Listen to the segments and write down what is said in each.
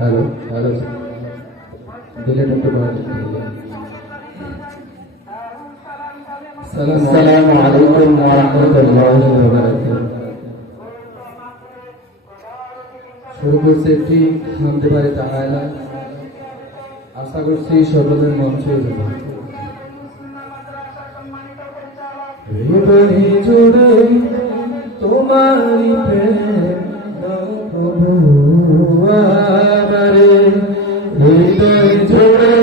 Hello hello delete होते बाद अस्सलामु अलैकुम व रहमतुल्लाहि व बाराकातुहू। শুরু করছে একটি নামতে পারে তাআলা, আশা করছি সকলের মন ছুঁয়ে যাবে। হৃদয় জুড়ে তোমারই প্রেম দাও প্রভু আমারে, হৃদয় জুড়ে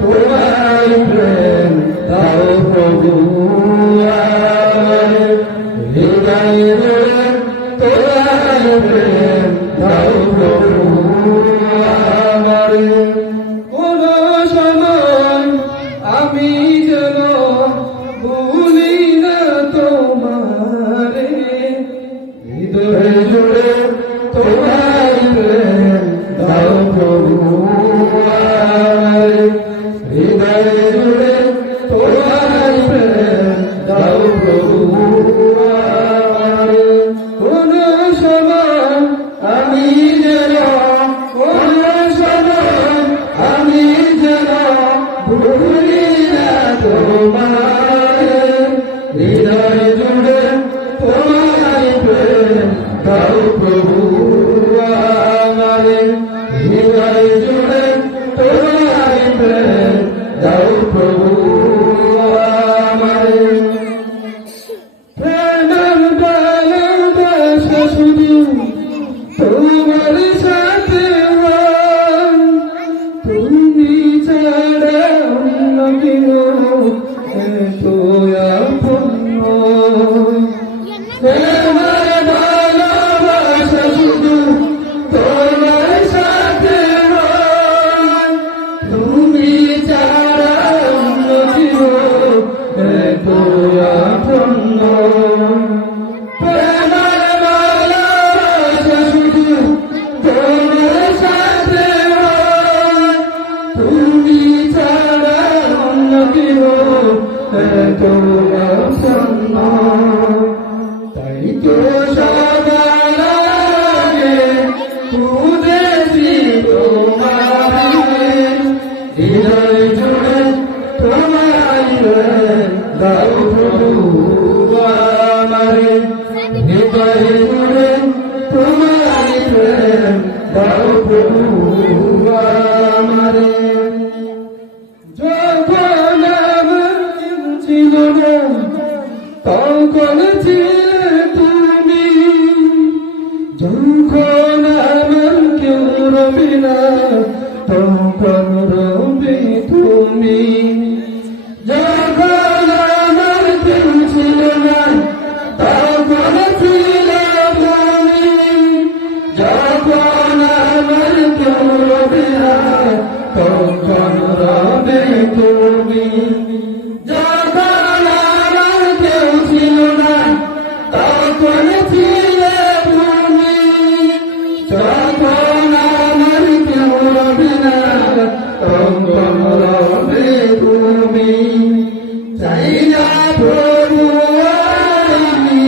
তোমারই প্রেম দাও প্রভু আমারে, হৃদয় জুড়ে তোমারই প্রেম দাও প্রভু আমারে। কোন সময় আমি যেন ভুলি না তোমারে, হৃদয় জুড়ে তোমার প্রেম দাও প্রভু আমারে, হৃদয় জুড়ে তোমার প্রেম দাও প্রভু আমারে। কোন সময় আমি যেন, কোন সময় আমি যেন ভুলি না তোমারে, হৃদয় জুড়ে তোমার প্রেম দাও প্রভু আমারে, হৃদয় জুড়ে তোমার প্রেম দাও প্রভু আমারে। প্রেমের ভালোবাসা শুধু তোমার সাথে হয়, তুমি ছাড়া অন্য কেউ এত আপন নয়। প্রেমের ভালোবাসা শুধু তোমার সাথে হয়, তুমি ছাড়া অন্য কেউ এত আপন নয়। প্রেমের ভালোবাসা শুধু তোমার সাথে হয়, তুমি ছাড়া অন্য কেউ এত আপন নয়। তাই তো সবার আগে খুঁজেছি তোমারে, হৃদয় জুড়ে তোমার প্রেম দাও প্রভু আমারে, হৃদয় জুড়ে তোমার প্রেম দাও প্রভু আমারে। যখন আমার ছিল না তখন ছিলে তুমি, যখন আমার কেউ রবে না তখন রবে তুমি, যখন আমার কেউ ছিল না তখন ছিলে তুমি, যখন আমার কেউ রবে না তখন রবে তুমি, যখন আমার কেউ ছিল না তখন ছিলে তুমি, যখন আমার কেউ রবে না তখন রবে তুমি। চাই না প্রভু আমি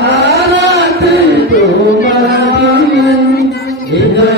হারাতে তোমার, হৃদয়